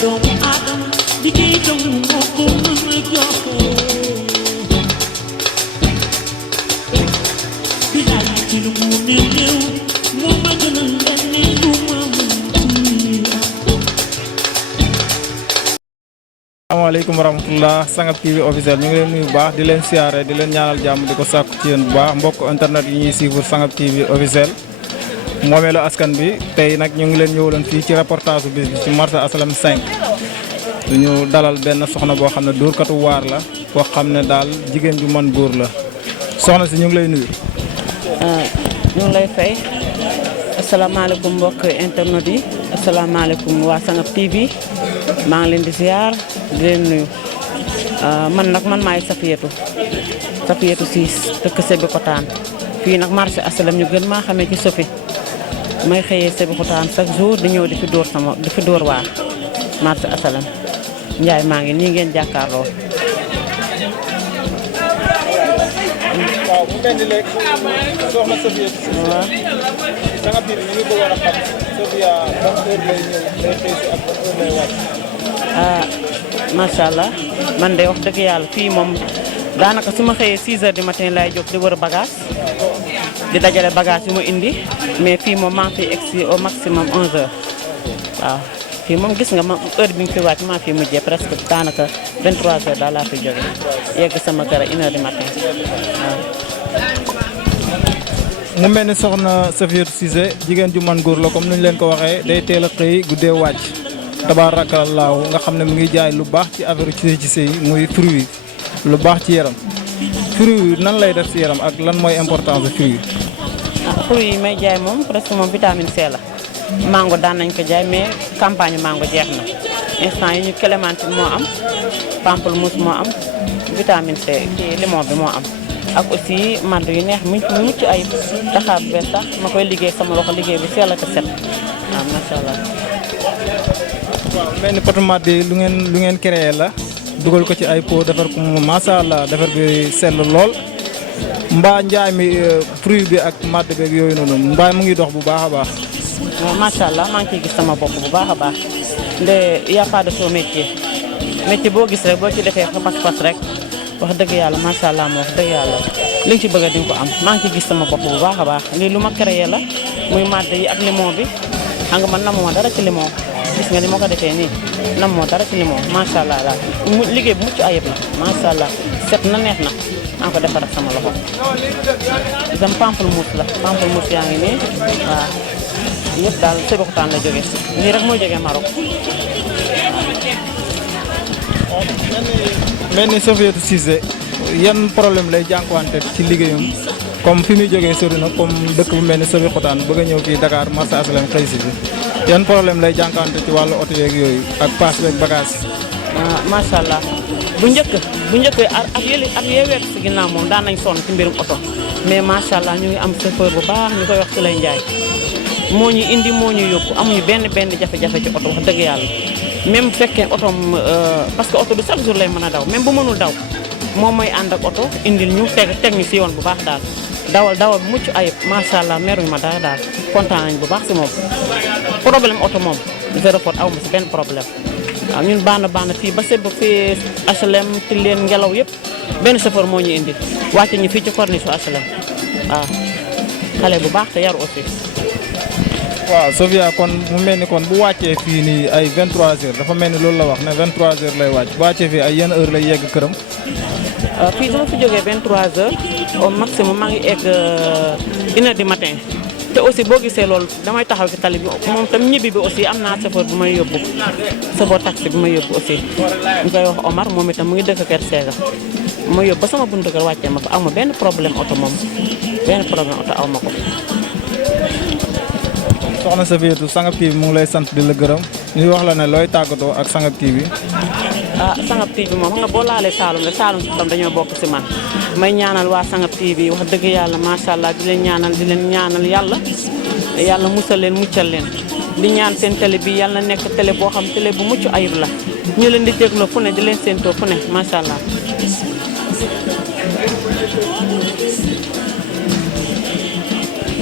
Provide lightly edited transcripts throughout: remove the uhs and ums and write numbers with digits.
doomu aadama liggéey dong moo ko mën a joxe bilaay ci lu mu néew moo ma gënal leneen lu ma mën asalaamaaleykum wa rahmatullah Sangap TV officiel ñu ngi leen nuyu bu baax di leen siyaare di leen ñaanal jàmm di ko sàkku ci yéen bu baax mbokk internet yi ñuy suivre Sangap TV officiel moomeelu askan bi tey nag ñu ngi leen ñëwaloon fii ci reportage bu bis bi ci marché Asalem 5 ñu dalal benn soxna boo xam ne dóorkatu waar la boo xam ne daal jigéen ju mën góor la soxna si ñu ngi lay nuyu. ñu ngi lay fay asalaamaaleykum mbokk internet yi asalaamaaleykum waa Sangap TV maa ngi leen di ziar di leen nuyu man maay Safiyatu Siis dëkk Sébikotane fii nag marché Asalem ñu gën maa xamee ci Sofi may xëyee Sébikotane chaque jour di ñëw di fi dóor waar marché Asalem Njaay maa ngi nii ngeen jàkkaarloo. waaw mu mel ni léegi soxna Safiyatu Siis. waaw Sangap TV ñu ngi bëggoon a xam Safia ban heure lay ñëw lay xëy si ak ban heure lay wàcc. macha allah man de wax dëgg yàlla fii moom daanaka su ma xëyee 6 heures du matin lay jóg di wër bagage di dajale bagage yu ma indi mais fii moom maa ngi fiy egsi au maximum 11 heures waaw fii moom gis nga ma heure bi ñu fi wàcc maa fi mujjee presque daanaka 23 heures daal laa fi jóge yegg sama kër 1 heure du matin waaw. mu mel ni soxna Safiyatu Cissé jigéen ju man góor la comme ni ñu leen ko waxee day teel a xëy guddee wàcc tabaarakallaahu nga xam ne mu ngi jaay lu baax ci affaire ci sëy muy fruit lu baax ci yaram fruit nan lay def ci yaram ak lan mooy importance de fruit. fruit yi may jaay moom presque moom vitamine C la mango daan nañ ko jaay mais campagne mango jeex na instant yi ñu clémentine moo am pamplemousse moo am vitamine C ci limon bi moo am ak aussi màdd yu neex mucc ayib taxaar bu bees sax ma koy liggéey sama loxo liggéey bu sell ak set waaw macha allah. waaw mel ni potu màdd yi lu ngeen créé la dugal ko ci ay pot defar ko macha allah defar bi sell lool mbaa njaay mi fruit bi ak màdd beeg yooyu noonu mbaa mu ngi dox bu baax a baax. waaw macha allah maa ngi ciy gis sama bopp bu baax a baax nde y a pas de sot métier boo gis rek boo ci defee pas-pas rek wax dëgg yàlla macha allah moo wax dëgg yàlla li nga ci bëgg di nga ko am maa ngi ciy gis sama bopp bu baax a baax lii lu ma créé la muy màdd yi ak limon bi xam nga man namoo dara ci limon gis nga ni ma ko defee nii namoo dara ci limon macha allah daal liggéey bu mucc ayib la macha allah set na neex na maa ko defar ak sama loxo itam pamplemousse la pamplemousse yaa ngi nii waaw yëpp daal Sébikotane la jógee lii rek mooy jógee Maroc. mel ni Safiyatu Cissé yan problème lay jànkuwante ci liggéeyam comme fi muy jógee sori na comme dëkk bu mel ni Sébikotane bëgg a ñëw fii Dakar marché Asalem xëy si bi yan problème lay jànkuwante ci wàllu oto yeeg yooyu ak paas beeg bagage. macha allah bu njëkk ak yee weer si ginnaaw moom daan nañ sonn ci mbirum oto mais macha allah ñu ngi am chauffeur bu baax ñu koy wax ci lay njaay moo ñu indi moo ñu yóbbu amuñu benn jafe-jafe ci oto wax dëgg yàlla même bu fekkee otoom parce que oto du chaque jour lay mën a daw même bu mënul daw moom mooy ànd ak oto indil ñu teg ñu si yoon bu baax daal dawal bu mucc ayib macha allah meruñu ma dara daal kontaan nañ bu baax si moom problème oto moom zéro faute aw ma si benn problème waaw ñun baana fii ba seb fii HLM ti leen ngelaw yëpp benn chauffeur moo ñu indi wàcce ñu fii ci corniche su HLM waaw xale bu baax te yaru aussi. waaw Safia kon mu mel ni kon bu wàccee fii nii ay 23h dafa mel ni loolu la wax ne 23h lay wàcc bu wàccee fii ay yenn heure lay yegg këram. fii dama fi jógee 23h au maximum maa ngi egg 1 heure du matin te aussi boo gisee loolu damay taxaw ci tali bi moom tam ñibbi bi aussi am naa chauffeur bu may yóbbu chauffeur taxi bu may yóbbu aussi ñu koy wax Omar moom itam mu ngi dëkk Kër Sega ma yóbbu ba sama buntu kër wàccee ma ko aw ma benn problème oto moom benn problème oto aw ma ko. soxna Safiyatu Sangap TV mu ngi lay sant di la gërëm ñuy wax la ne looy tàggatoo ak Sangap TV. Sangap TV moom xam nga boo laalee Saalum rek Saalum si tam dañoo bokk si man may ñaanal waa Sangap TV wax dëgg yàlla macha allah di leen ñaanal yàlla musal leen muccal leen di ñaan seen télé bi yàlla nekk télé boo xam télé bu mucc ayib la ñu leen di dégloo fu ne di leen séentoo fu ne macha allah.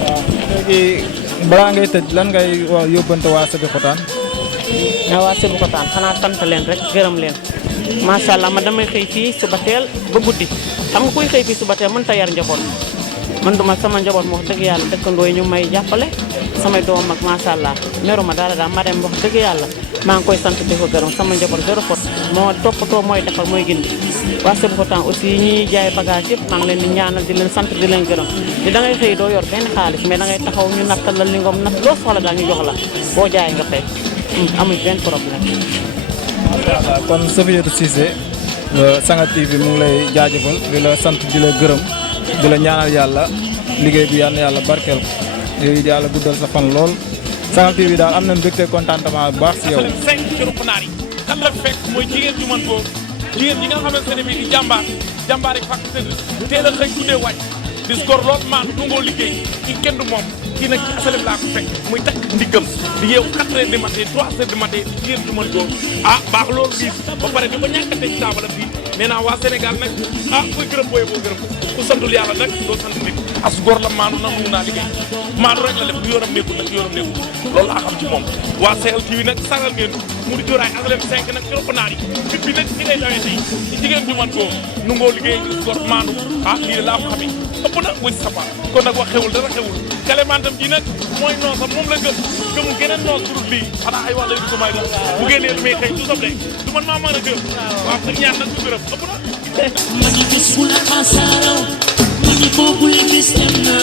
waaw léegi balaa ngay tëj lan ngay yóbbante waa Sébikotane. waa Sébikotane xanaa sant leen rek gërëm leen macha allah ma damay xëy fii suba teel ba guddi xam nga kuy xëy fii suba teel mën ta yar njaboot man duma sama njaboot moo wax dëgg yàlla dëkkandoo yi ñu may jàppale samay doom ak macha allah meruma dara daal ma dem wax dëgg yàlla maa ngi koy sant di ko gërëm sama njaboot zéro faute moo toppatoo mooy defar mooy gindi waa Sébikotane aussi ñiy jaay bagage yëpp maa ngi leen di ñaanal di leen sant di leen gërëm di da ngay xëy doo yor benn xaalis mais da ngay taxaw ñu nattal la li ngoom natt loo soxla daal ñu jox la boo jaay nga fay amuñ benn problème. kon Safiatou Cissé Sangat TV mu ngi lay jaajëfal di la sant di la gërëm di la ñaanal yàlla liggéey bi yal na yàlla barkeel ko yàlla guddal sa fan lool Sangat TV daal am na mbégte contentement bu baax si yow. cinq ci ruq naar yi kan la fekk mooy jigéen ju mën boobu jigéen ñi nga xamante ne bii di jàmbaar yi fàkk tëdd teel a xëy guddee wàcc di score lool maanu nangoo liggéey kii kenn du moom kii nag ci asalem laa ko fekk muy takk ndiggam di yeewu 4 heures du matin 3 heures du matin jigéen ju mën boobu baax loolu biis ba pare di ko ñàkkate ci taabalam fii nee naa waa Sénégal nag kuy gërëm booy boo gërëm ku santul yàlla nag doo sant nit as góor la maanu nangu naa liggéey maanu rek la def du yoram nekkul nag yoram nekkul loolu laa xam ci moom waa Sahel TV nag sagal ngeen mu di jóoraay asalem 5 nag ci ropp naar yi fit bi nag ci ngay dawee tey ci jigéen ju mën boobu nungoo liggéey góor maanu lii laa ko xamee ëpp na wëj sapa kon nag wax xewul dara xewul kalemantam ji nag mooy noosam moom la gëmul geneen noos pour lii xanaa ay wax lay du may dox bu génnee lu may xëy du soble du man maa mën a gërëm waaw sa ñaan nag du gërëm ëpp na Mani bisfula kasaro, mani bobul bistemna,